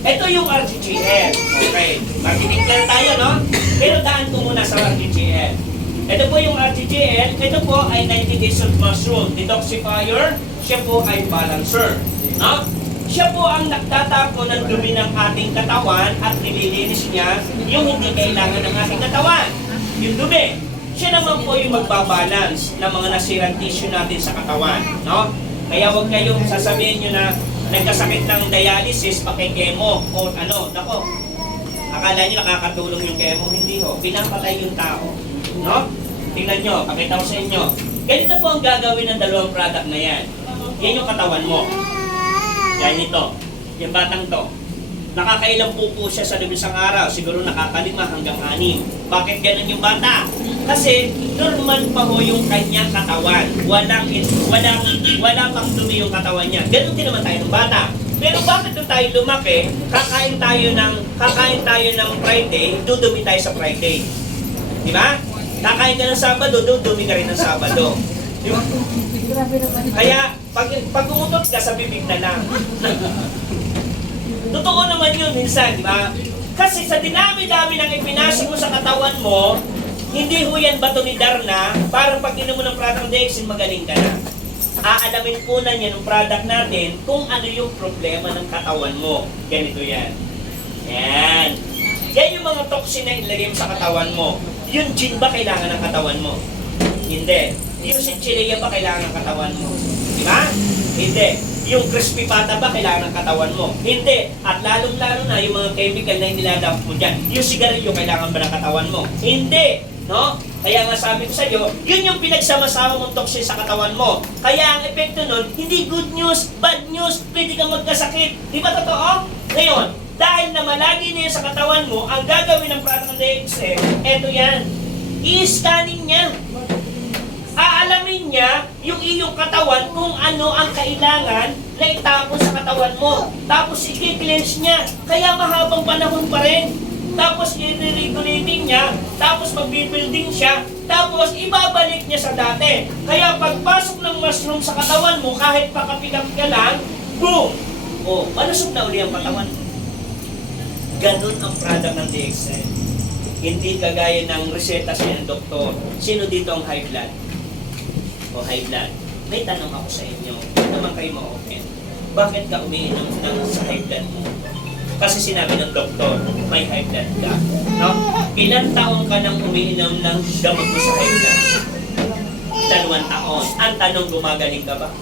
Ito yung RGGL. Okay. Makinig lang tayo, no? Pero daan ko muna sa RGGL. Ito po yung RGGL. Ito po ay 90 days of mushroom. Detoxifier. Siya po ay balancer. No? Siya po ang nagtatapon ng dumi ng ating katawan at nililinis niya yung hindi kailangan ng ating katawan. Yung dumi. Siya naman po yung magbabalance ng mga nasirang tissue natin sa katawan. No? Kaya huwag kayong sasabihin nyo na nagkasakit ng dialysis, pakikemo o ano, nako. Akala nyo nakakatulong yung chemo, hindi ho. Pinapatay yung tao. No? Tingnan nyo, pakita ko sa inyo. Ganito po ang gagawin ng dalawang product na yan. Yan yung katawan mo. Yan ito. Yung batang to. Nakakailang po siya sa isang araw. Siguro nakakalima hanggang 6. Bakit ganun yung bata? Kasi normal pa ho yung kanyang katawan. Wala pang dumi yung katawan niya. Ganun din naman tayo ng bata. Pero bakit nung tayo lumaki, kakain tayo ng Friday, dudumi tayo sa Friday. Di ba? Kakain ka ng Sabado, dudumi ka rin ng Sabado. Di ba? Kaya pag umutot ka sa bibig na lang. Totoo naman yun minsan, di ba? Kasi sa dinami-dami ng ipinasok mo sa katawan mo, hindi ho yan bato ni Darna, parang pag inom mo ng product ng Dexin, magaling ka na. Aalamin po na niya ng product natin kung ano yung problema ng katawan mo. Ganito yan. Yan. Yan yung mga toxin na ilagay mo sa katawan mo. Yung gin ba kailangan ng katawan mo? Hindi. Yung sinchilea ba kailangan ng katawan mo? Di ba? Hindi. Yung crispy pata ba kailangan ng katawan mo? Hindi. At lalong-lalo na yung mga chemical na iniladamp mo dyan. Yung sigarilyo kailangan ba ng katawan mo? Hindi. No? Kaya nga sabi ko sa iyo, yun yung pinagsama-sama mong toxin sa katawan mo. Kaya ang epekto nun, hindi good news, bad news, pwede kang magkasakit. Di ba totoo? Ngayon, dahil na malagi na yun sa katawan mo, ang gagawin ng product ng DXE, eto yan. I-scanning niya. Aalamin niya yung iyong katawan kung ano ang kailangan na itapon sa katawan mo. Tapos i-cleanse niya. Kaya mahabang panahon pa rin. Tapos i-regulating niya. Tapos magbibuilding siya. Tapos ibabalik niya sa dati. Kaya pagpasok ng mushroom sa katawan mo, kahit pakapilang ka lang, boom! O, malusog na uli ang katawan mo. Ganun ang product ng DXE. Hindi kagaya ng reseta sa ng doktor. Sino dito ang high blood? O high blood. May tanong ako sa inyo. Hindi naman kayo ma-open. Bakit ka umiinom ng sa high blood mo? Kasi sinabi ng doktor, may high blood ka. No? Ilang taon ka nang umiinom ng gamot mo sa high blood? 2 taon. Ang tanong, gumagaling ka ba?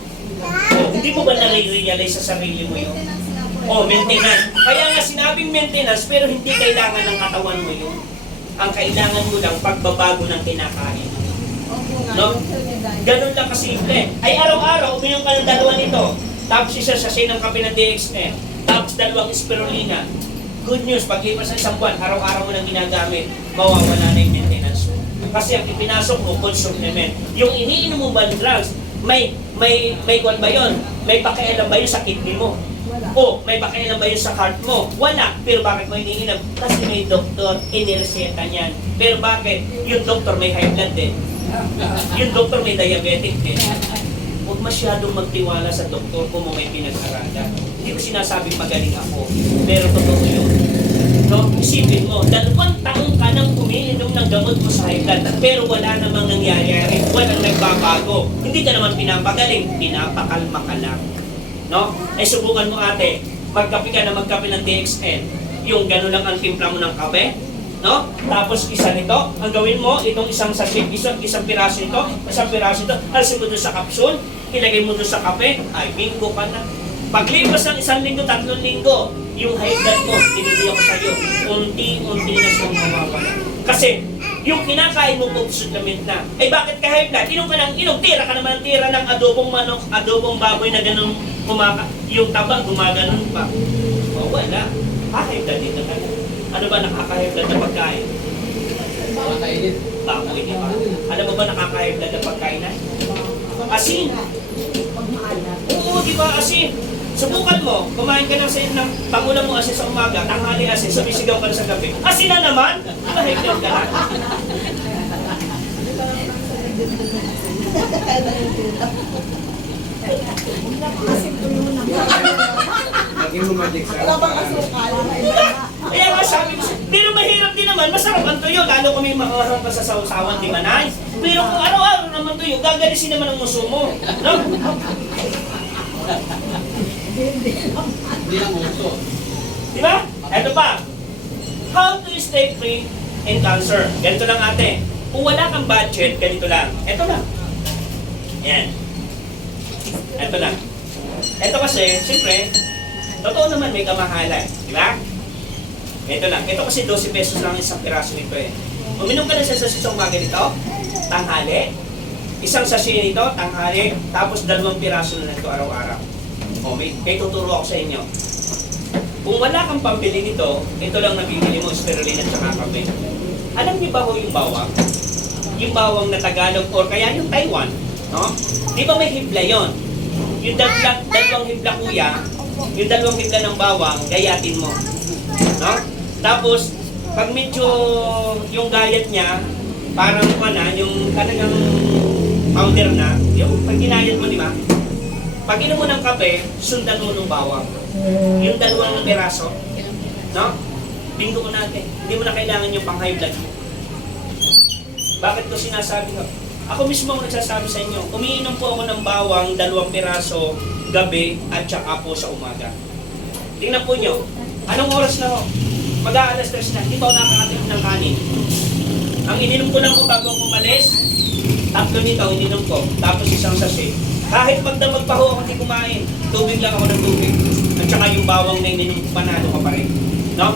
O, hindi mo ba nare-realize sa sarili mo yun? O, maintenance. Kaya nga sinabing maintenance, pero hindi kailangan ng katawan mo yun. Ang kailangan mo lang pagbabago ng kinakain. No? Ganun lang kasimple. Ay araw-araw, uminom ka ng 2 nito. Tapos isa sa ng kape ng DXE. Tapos 2 spirulina. Good news, paglipas ng 1 buwan, araw-araw mo nang ginagamit, mawawala na yung maintenance mo. Kasi ang ipinasok mo, consumption. Yung iniinom mo ba ng drugs, may kwan ba yun? May pakialam ba yun sa kidney mo? O may pakialam ba yun sa heart mo? Wala. Pero bakit mo iniinom? Kasi may doktor, inireseta niyan. Pero bakit? Yung doktor may high blood din. Yung doktor may diabetic din. Huwag masyadong magtiwala sa doktor kung may pinag-aralan. Hindi ko sinasabing magaling ako, pero totoo yun. No? Isipin mo, 2 taon ka nang umiinom ng gamot mo sa high blood, pero wala namang nangyayari, walang nagbabago. Hindi ka naman pinapagaling, pinapakalma ka lang. No? Ay subukan mo ate, magkape ka na magkape ng DXN. Yung gano'n lang ang timpla mo ng kape, no? Tapos isa nito, ang gawin mo, itong isang sachet, isang piraso ito, halsin mo doon sa kapsul, ilagay mo doon sa kape, ay bingo ka na. Paglipas ng 1 linggo, 3 linggo, yung high blood mo, binibigyan ko sa iyo, unti-unti na siyang mawawala. Kasi, yung kinakain mo po supplement na. Ay bakit ka high blood? Inom ka ng inom, tira ka naman ng tira ng adobong manok, adobong baboy na ganun yung taba, gumaganon pa. O wala. High blood dito ka na. Ano ba nakaka-high blood na pagkain? Nakakainit. Baboy, di ba? Ano ba nakaka-high blood na pagkain na? Asin. Oo, di ba? Asin. Subukan mo, kumain ka ng pangulam mo asin sa umaga, tanghali asin, sumisigaw ka na sa gabi. Asin na naman! Mahigyan ka lang. Hindi mo magic sa Wala bang asukal? Kaya nga sabi ko, pero mahirap din naman, masarap ang tuyo, lalo kung may makaharap ka sa sausawan, di ba na? Pero kung araw-araw naman tuyo, gagalisin naman ang muso mo. No? Hindi lang uso. Di ba? Eto pa. How to stay free in cancer. Ganito lang ate. Kung wala kang budget, ganito lang. Eto lang. Yan. Eto lang. Eto kasi, siyempre, totoo naman may kamahalan. Di ba? Ito lang. Ito kasi 12 pesos lang isang piraso nito eh. Uminom ka na sa isang umaga nito, tanghali. Isang sachet nito, tanghali. Tapos 2 piraso na nito araw-araw. O, may tuturo ako sa inyo. Kung wala kang pambili nito, ito lang nabibili mo, spirulina at saka kape. Alam niyo ba ho yung bawang? Yung bawang na Tagalog or kaya yung Taiwan, no? Di ba may hibla yon? Yung dalawang hibla kuya, yung 2 hibla ng bawang, gayatin mo. No? Tapos, pag medyo yung gayat niya, parang yung talagang powder na, yung pag ginayat mo, di ba? Pag inom mo ng kape, sundan mo ng bawang. Yung 2 piraso, no? Bingo ko natin. Hindi mo na kailangan yung pang high blood mo. Bakit ko sinasabi ko? Ako mismo ang nagsasabi sa inyo, umiinom po ako ng bawang 2 piraso gabi at saka po sa umaga. Tingnan po nyo, anong oras na ho? Mag-aalas 3 na, hindi pa ako nakakatim ng kanin. Ang ininom ko lang ko bago ako umalis, 3 nito ininom ko, tapos isang sachet. Kahit magdamag pa ho ako hindi kumain, tubig lang ako ng tubig. At saka yung bawang na ininom ko, panalo ka pa rin. No?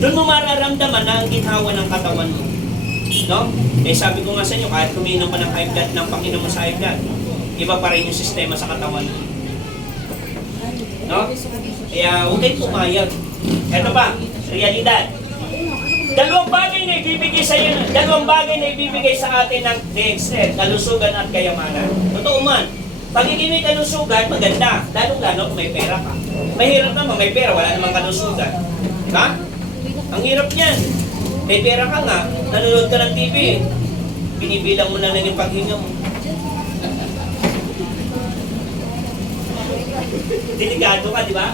Doon mo mararamdaman na ang ginhawa ng katawan mo. No? Eh sabi ko nga sa inyo, kahit kuminom ka ng high blood, ng Panginoon mo sa high blood, iba pa rin yung sistema sa katawan mo. No? Kaya huwag kayong pumayag. Ito pa, realidad. 2 bagay na ibibigay sa iyo, 2 bagay na ibibigay sa atin ng DXL, kalusugan at kayamanan. Totoo man, pagiging may kalusugan, maganda. Lalo-lalo kung may pera ka. Mahirap naman, may pera, wala namang kalusugan. Diba? Ang hirap niyan. May pera ka nga, nanonood ka ng TV, binibilang mo na lang yung paghinga mo. Delikado ka, di ba?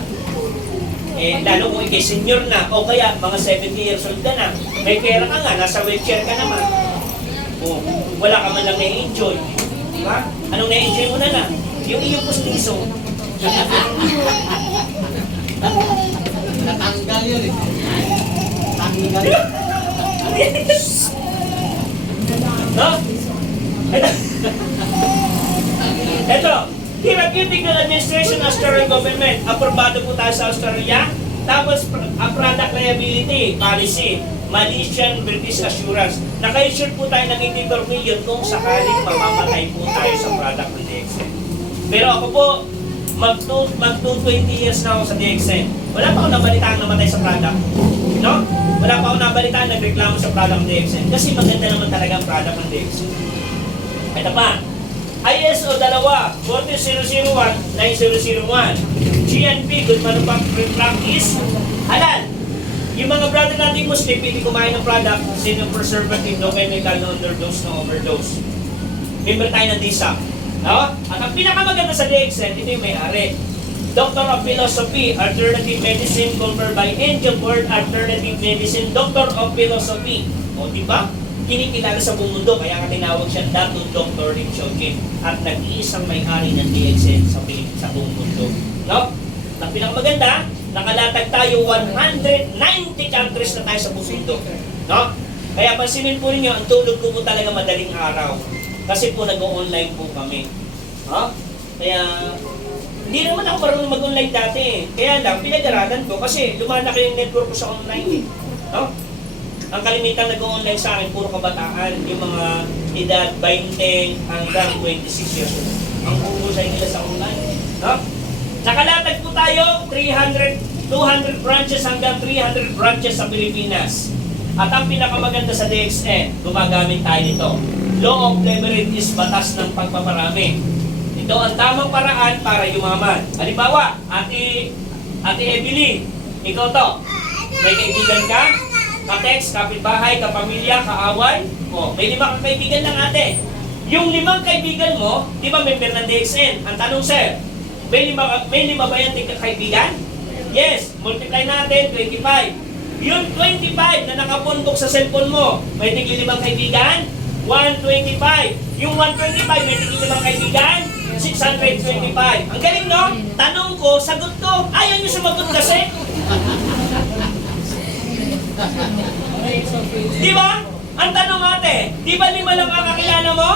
Eh, lalo kung ikay senior na, o kaya mga 70 years old ka na, may pera ka nga, nasa wheelchair ka naman. O, wala ka man lang na-enjoy. Di ba? Anong na-enjoy mo na lang? Yung iyong pustiso. Natanggal yun eh. Natanggal yun. No? Ito, Therapeutic Administration Australian Government. Aprobado po tayo sa Australia. Tapos, product liability policy. Malaysian British Assurance. Naka-insure po tayo ng 84 million kung sakaling mamamatay po tayo sa product ng DXN. Pero ako po, mag-20 years na ako sa DXN. Wala pa ako nabalitaan namatay sa product. No? Wala pa ako nabalitaan nagreklamo sa product ng DXN. Kasi maganda naman talaga ang product ng DXN. Ito pa. ISO 40001-9001 GNP, Good Manufacturing Practice. Halal. Yung mga brother nating Muslim, hindi kumain ng product, sin ng preservative, no chemical, no underdose, no overdose. Member tayo ng DSAP. No? At ang pinakamaganda sa DXN, ito yung may-ari. Doctor of Philosophy, Alternative Medicine, conferred by Angel Word Alternative Medicine, Doctor of Philosophy. O, di ba? Kinikilala sa buong mundo, kaya nga tinawag siya Dato Dr. Lim Chowkin. At nag-iisang may-ari ng DXN sa buong mundo. No? Ang pinakamaganda, nakalatag tayo 190 countries na tayo sa buong mundo. No? Kaya pansinin po ninyo, ang tulog ko po talaga madaling araw. Kasi po nag-online po kami. No? Kaya, hindi naman ako marunong mag-online dati. Kaya lang, pinag-aralan ko kasi lumalaki yung network ko sa online. No? Ang kalimitang nag-online sa akin, puro kabataan, yung mga edad 20 hanggang 26 years old. Ang uhusay nila sa online. No? Nakalatag po tayo, 200 branches hanggang 300 branches sa Pilipinas. At ang pinakamaganda sa DXN, gumagamit tayo nito. Law of leverage is batas ng pagpaparami. Ito ang tamang paraan para yumaman. Halimbawa, Ate Evelyn, ikaw to, may kaibigan ka? Ka-text, kapitbahay, kapamilya, kaaway. O, may 5 kang kaibigan lang ate. Yung 5 kaibigan mo, di ba member ng DXN? Ang tanong sir, may 5 ba yan kaibigan? Yes, multiply natin, 25. Yung 25 na nakapundok sa cellphone mo, may tigil 5 kaibigan? 125. Yung 125 may tigil 5 kaibigan? 625. Ang galing, no? Tanong ko, sagot ko. Ayaw nyo sumagot kasi. Di ba? Ang tanong ate, di ba 5 lang ang kakilala mo?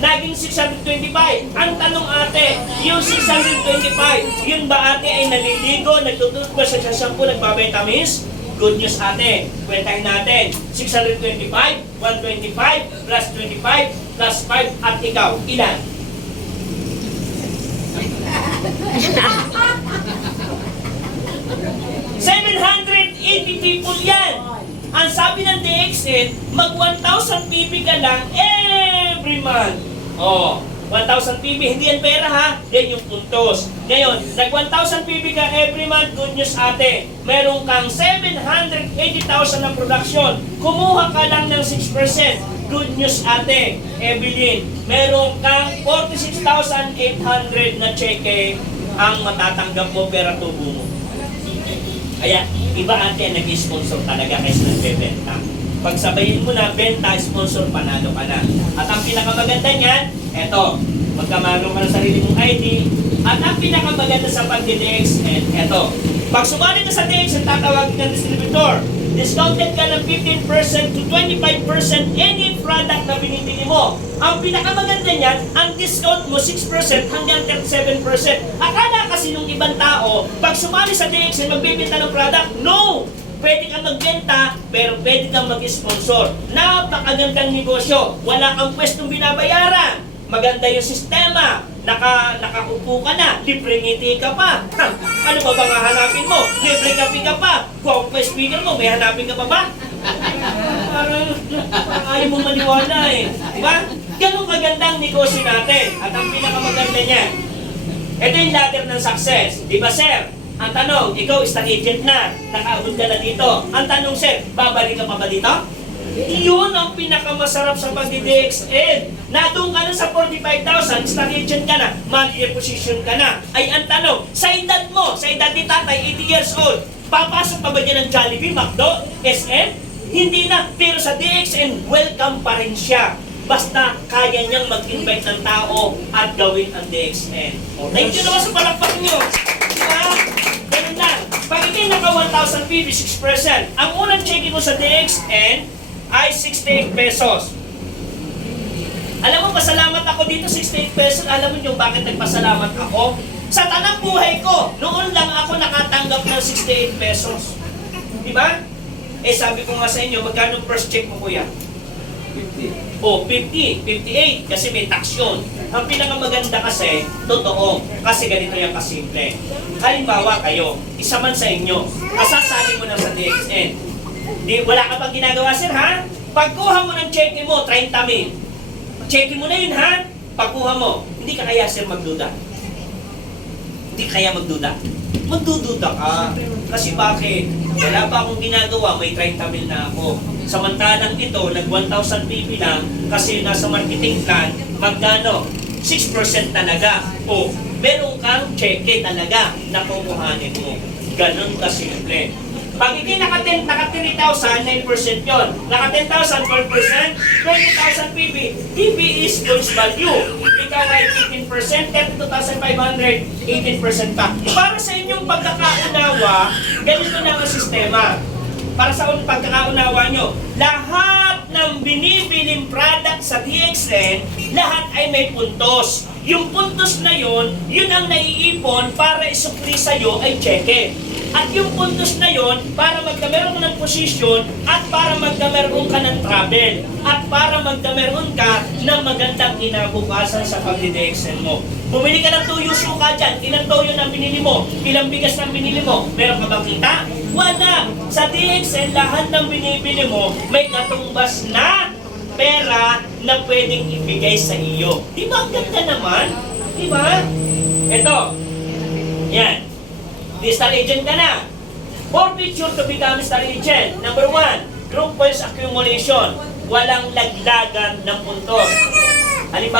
Naging 625. Ang tanong ate, yung 625, yun ba ate ay naliligo, nagtututbrush sa shampoo, nagbabitamis? Good news ate, kwentahin natin. 625, 125, plus 25, plus 5, at ikaw, ilan? $780 people yan. Ang sabi ng DXN, mag 1,000 PB ka lang every month. Oh, 1,000 PB, hindi yan pera ha, yan yung puntos. Ngayon, nag 1,000 PB ka every month, good news ate. Meron kang 780,000 na production. Kumuha ka lang ng 6%. Good news ate, Evelyn. Meron kang 46,800 na cheque ang matatanggap mo pera tubo mo. Kaya, iba ate ang nag-sponsor talaga kaysa nagbebenta. Pagsabayin mo na, benta, sponsor, panalo ka na. At ang pinakamaganda niyan, eto, magkamano ka ng sarili mong ID. At ang pinakamaganda sa pag-DXN, eto, pag sumali ka sa DXN, tatawagin ng distributor. Discounted ka ng 15% to 25% any product na binibili mo. Ang pinakamaganda niyan, ang discount mo 6% hanggang 37%. Akala kasi nung ibang tao, pag sumali sa DXN, magbibenta ng product. No! Pwede kang magbenta, pero pwede kang mag-sponsor. Napakagandang negosyo. Wala kang pwestong binabayaran. Maganda yung sistema. Nakaupo ka na. Libre ngiti ka pa. Ano ba bang hahanapin mo? Libre kape ka pa. Kung pa speaker mo, may hanapin ka pa ba? Parang ayaw mong maniwala eh. Diba? Ganun kagandang negosyo natin. At ang pinakamaganda niya, ito yung ladder ng success. Diba sir? Ang tanong, ikaw stock agent na, nakaabot ka na dito. Ang tanong, sir, babalik ka pa ba dito? Yun ang pinakamasarap sa pag-DXN. Na doon ka na sa 45,000, stock agent ka na, monthly position ka na. Ay, ang tanong, sa edad mo, sa edad ni tatay, 80 years old, papasok pa ba dyan ng Jollibee, McDo, SM? Hindi na, pero sa DXN, welcome pa rin siya. Basta kaya niyang mag-invite ng tao at gawin ang DXN. Thank you naman sa palakpak niyo. Diba? Ganun lang. Pag ikay naka 1,000 PB, 6%, ang unang check-in mo sa DXN ay 68 pesos. Alam mo, pasalamat ako dito, 68 pesos. Alam mo nyo bakit nagpasalamat ako? Sa tanang buhay ko, noon lang ako nakatanggap ng 68 pesos. Diba? Eh sabi ko nga sa inyo, magkano first check mo kuya? 50. O, 50, 58, kasi may tax yun. Ang pinakamaganda kasi, totoo, kasi ganito yung kasimple. Halimbawa kayo, isa man sa inyo, asasali mo na sa DXN. Wala ka pang ginagawa sir ha? Pagkuha mo ng cheque mo, 30,000. Cheque mo na yun ha? Pagkuha mo, hindi ka kaya sir magduda. Hindi kaya magduda? Magdududa ka. Kasi bakit? Wala pa akong ginagawa, may 30,000 na ako. Samantalang ito, nag 1,000 PB lang kasi nasa marketing plan, magkano? 6% talaga. O, meron kang cheque talaga na kukuhanin mo. Ganun kasimple. Pag hindi naka 3,000, 9% yun. Naka 10,000, 12%, 20,000 PB. PB is goods value. Ikaw ay 18%, 32,500, 18% pa. Para sa inyong pagkakaunawa, ganito na ang sistema. Para sa pagkakaunawa nyo, lahat ng binibiling product sa DXN, lahat ay may puntos. Yung puntos na yun ang naiipon para isukli sa'yo ay cheque. At yung puntos na yon para magkameron ka ng posisyon at para magkameron ka ng travel at para magkameron ka ng magandang kinabukasan sa pag-DXN mo. Bumili ka ng tuyo suka dyan, ilang toyo na binili mo, ilang bigas na binili mo, meron ka bang kita? Wala! Sa DXN, lahat ng binibili mo may katumbas na pera na pwedeng ibigay sa iyo. Di ba ang ganda naman? Di ba? Ito. Yan. Di star agent ka na. Forfeiture to become star agent. Number 1, group points accumulation. Walang laglagan ng puntos. Halimbawa,